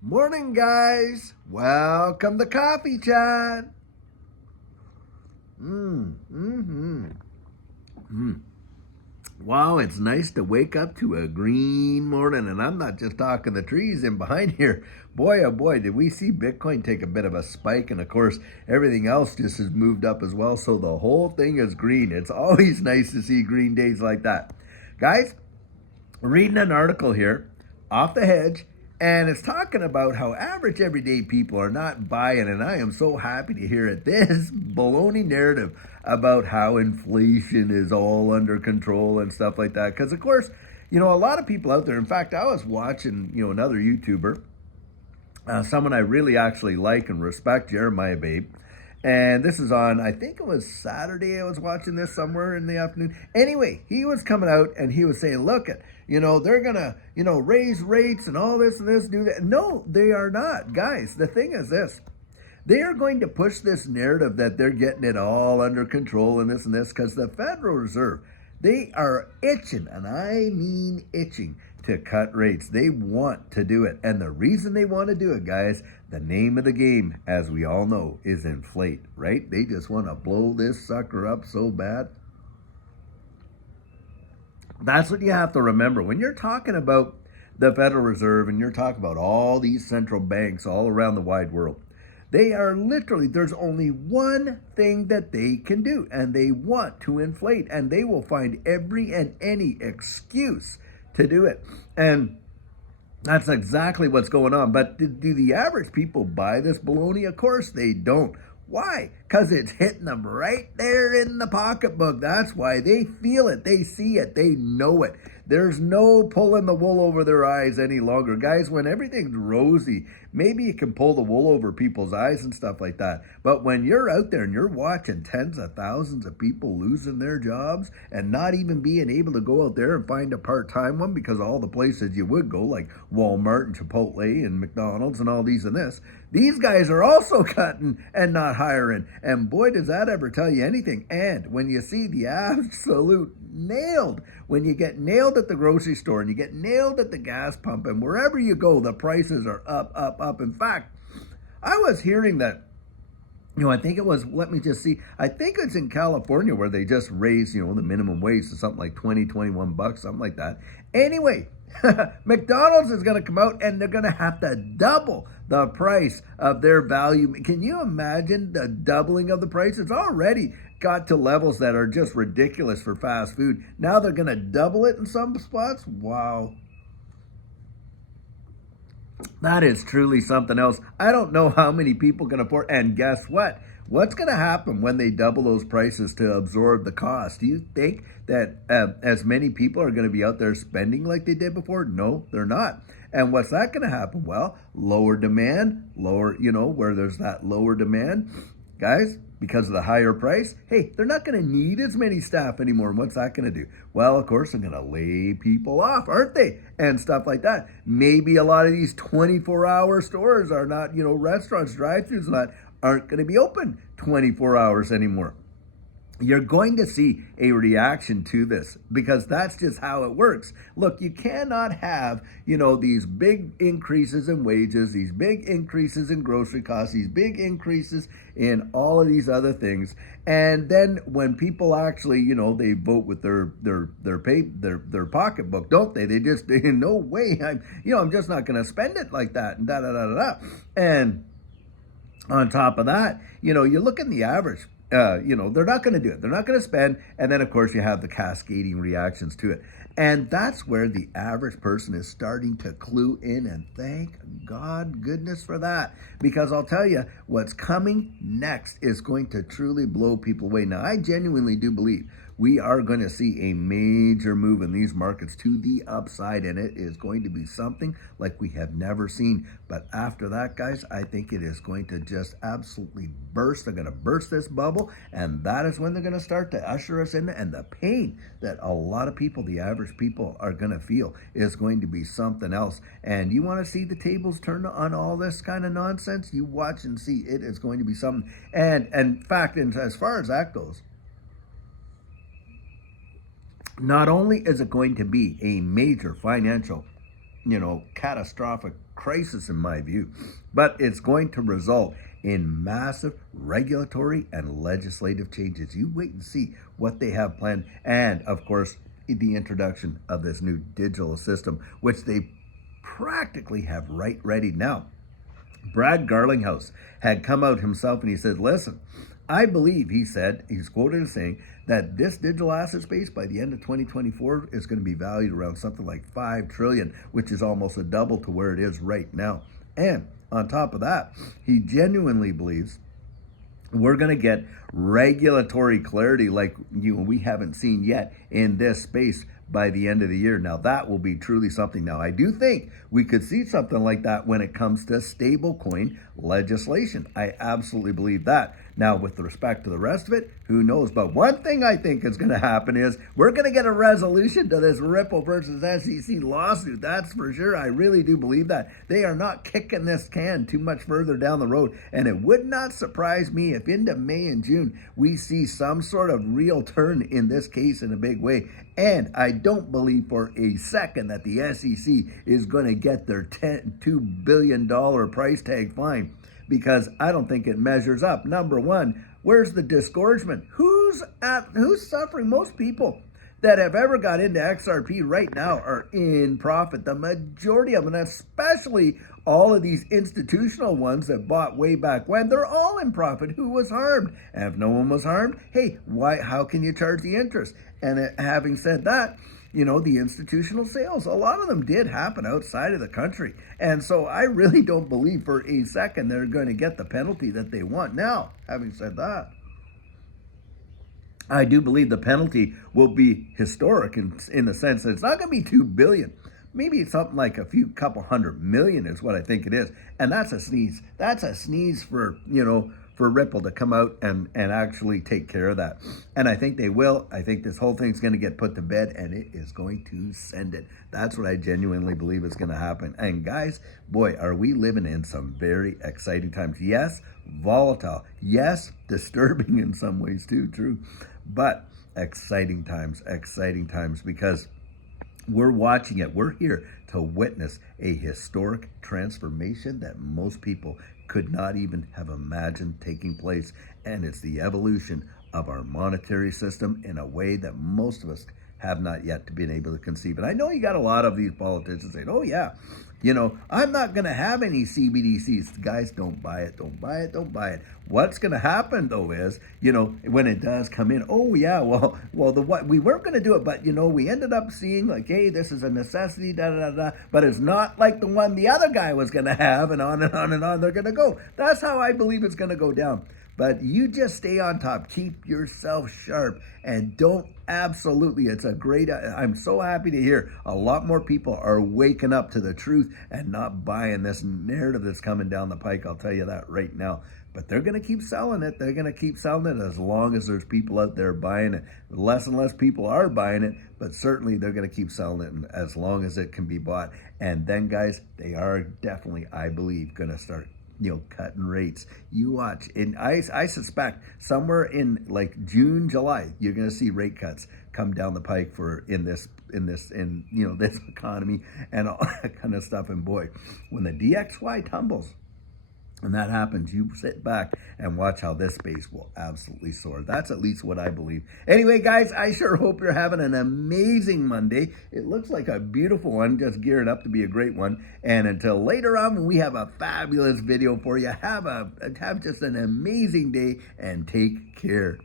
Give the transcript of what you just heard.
Morning, guys. Welcome to Coffee Chat. Mm. Wow, it's nice to wake up to a green morning, and I'm not just talking the trees in behind here. Boy, oh boy, did we see Bitcoin take a bit of a spike, and of course, everything else just has moved up as well. So the whole thing is green. It's always nice to see green days like that, guys. Reading an article here off the hedge, and it's talking about how average everyday people are not buying, and I am so happy to hear it. This baloney narrative about how inflation is all under control and stuff like that. Because of course, a lot of people out there. In fact, I was watching, another YouTuber, someone I really actually like and respect, Jeremiah Babe. And this is on, I think it was Saturday. I was watching this somewhere in the afternoon. Anyway, he was coming out and he was saying, look, they're going to, raise rates and all this and this, do that. No, they are not. Guys, the thing is this. They are going to push this narrative that they're getting it all under control and this because the Federal Reserve, they are itching, and I mean itching, to cut rates. They want to do it. And the reason they want to do it, guys, the name of the game, as we all know, is inflate, right? They just want to blow this sucker up so bad. That's what you have to remember. When you're talking about the Federal Reserve and you're talking about all these central banks all around the wide world, they are literally, there's only one thing that they can do, and they want to inflate, and they will find every and any excuse to do it. And that's exactly what's going on. But do the average people buy this baloney? Of course they don't. Why? Because it's hitting them right there in the pocketbook. That's why. They feel it. They see it. They know it. There's no pulling the wool over their eyes any longer. Guys, when everything's rosy, maybe you can pull the wool over people's eyes and stuff like that. But when you're out there and you're watching tens of thousands of people losing their jobs and not even being able to go out there and find a part-time one because all the places you would go, like Walmart and Chipotle and McDonald's and all these and this, these guys are also cutting and not hiring. And boy, does that ever tell you anything. And when you see the absolute nailed, when you get nailed at the grocery store and you get nailed at the gas pump and wherever you go, the prices are up, up, up. In fact, I was hearing that, I think it was, let me just see, I think it's in California where they just raised, the minimum wage to something like 20, 21 bucks, something like that. Anyway, McDonald's is going to come out and they're going to have to double the price of their value. Can you imagine the doubling of the price? It's already got to levels that are just ridiculous for fast food. Now they're going to double it in some spots. Wow. That is truly something else. I don't know how many people can afford. And guess what? What's going to happen when they double those prices to absorb the cost? Do you think that as many people are going to be out there spending like they did before? No, they're not. And what's that going to happen? Well, lower demand, where there's that lower demand, guys, because of the higher price, hey, they're not going to need as many staff anymore. And what's that going to do? Well, of course, they're going to lay people off, aren't they? And stuff like that. Maybe a lot of these 24-hour stores are not, restaurants, drive-thrus and that aren't going to be open 24 hours anymore. You're going to see a reaction to this because that's just how it works. Look, you cannot have, these big increases in wages, these big increases in grocery costs, these big increases in all of these other things. And then when people actually, they vote with their pocketbook, don't they? They just, no way, I'm just not going to spend it like that and da da da da da. And on top of that, you look at the average. They're not going to do it. They're not going to spend. And then, of course, you have the cascading reactions to it. And that's where the average person is starting to clue in. And thank God goodness for that. Because I'll tell you, what's coming next is going to truly blow people away. Now, I genuinely do believe we are going to see a major move in these markets to the upside, and it is going to be something like we have never seen. But after that, guys, I think it is going to just absolutely burst. They're going to burst this bubble, and that is when they're going to start to usher us in. And the pain that a lot of people, the average people, are going to feel is going to be something else. And you want to see the tables turn on all this kind of nonsense? You watch and see. It is going to be something. And in fact, as far as that goes, not only is it going to be a major financial, catastrophic crisis in my view. But it's going to result in massive regulatory and legislative changes. You wait and see what they have planned. And of course, the introduction of this new digital system, which they practically have right ready now. Brad Garlinghouse had come out himself and he said, listen, I believe, he said, he's quoted as saying that this digital asset space by the end of 2024 is going to be valued around something like $5 trillion, which is almost a double to where it is right now. And on top of that, he genuinely believes we're going to get regulatory clarity like we haven't seen yet in this space by the end of the year. Now, that will be truly something. Now, I do think we could see something like that when it comes to stablecoin legislation. I absolutely believe that. Now, with respect to the rest of it, who knows? But one thing I think is going to happen is we're going to get a resolution to this Ripple versus SEC lawsuit. That's for sure. I really do believe that. They are not kicking this can too much further down the road. And it would not surprise me if into May and June we see some sort of real turn in this case in a big way. And I don't believe for a second that the SEC is going to get their $2 billion price tag fine, because I don't think it measures up. Number one, where's the disgorgement? Who's suffering? Most people that have ever got into XRP right now are in profit. The majority of them, and especially all of these institutional ones that bought way back when, they're all in profit. Who was harmed? And if no one was harmed, hey, why? How can you charge the interest? And having said that, the institutional sales, a lot of them did happen outside of the country. And so I really don't believe for a second they're going to get the penalty that they want. Now, having said that, I do believe the penalty will be historic in the sense that it's not going to be $2 billion. Maybe it's something like a couple hundred million is what I think it is. And that's a sneeze. That's a sneeze for Ripple to come out and actually take care of that. And I think they will. I think this whole thing's going to get put to bed, and it is going to send it. That's what I genuinely believe is going to happen. And guys, boy, are we living in some very exciting times. Yes, volatile. Yes, disturbing in some ways too, true. But exciting times because we're watching it. We're here to witness a historic transformation that most people could not even have imagined taking place. And it's the evolution of our monetary system in a way that most of us have not yet been able to conceive. And I know you got a lot of these politicians saying, oh yeah, I'm not going to have any CBDCs. Guys, don't buy it. What's going to happen though is, when it does come in, oh yeah, well, we weren't going to do it, but we ended up seeing like, hey, this is a necessity, but it's not like the one the other guy was going to have, and on and on and on they're going to go. That's how I believe it's going to go down. But you just stay on top, keep yourself sharp, and I'm so happy to hear a lot more people are waking up to the truth and not buying this narrative that's coming down the pike. I'll tell you that right now. But they're going to keep selling it. They're going to keep selling it as long as there's people out there buying it. Less and less people are buying it, but certainly they're going to keep selling it as long as it can be bought. And then, guys, they are definitely, I believe, going to start cutting rates. You watch, and I suspect somewhere in like June, July, you're going to see rate cuts come down the pike in this economy and all that kind of stuff. And boy, when the DXY tumbles, and that happens, you sit back and watch how this space will absolutely soar. That's at least what I believe. Anyway, guys, I sure hope you're having an amazing Monday. It looks like a beautiful one, just gearing up to be a great one. And until later on, when we have a fabulous video for you, have just an amazing day and take care.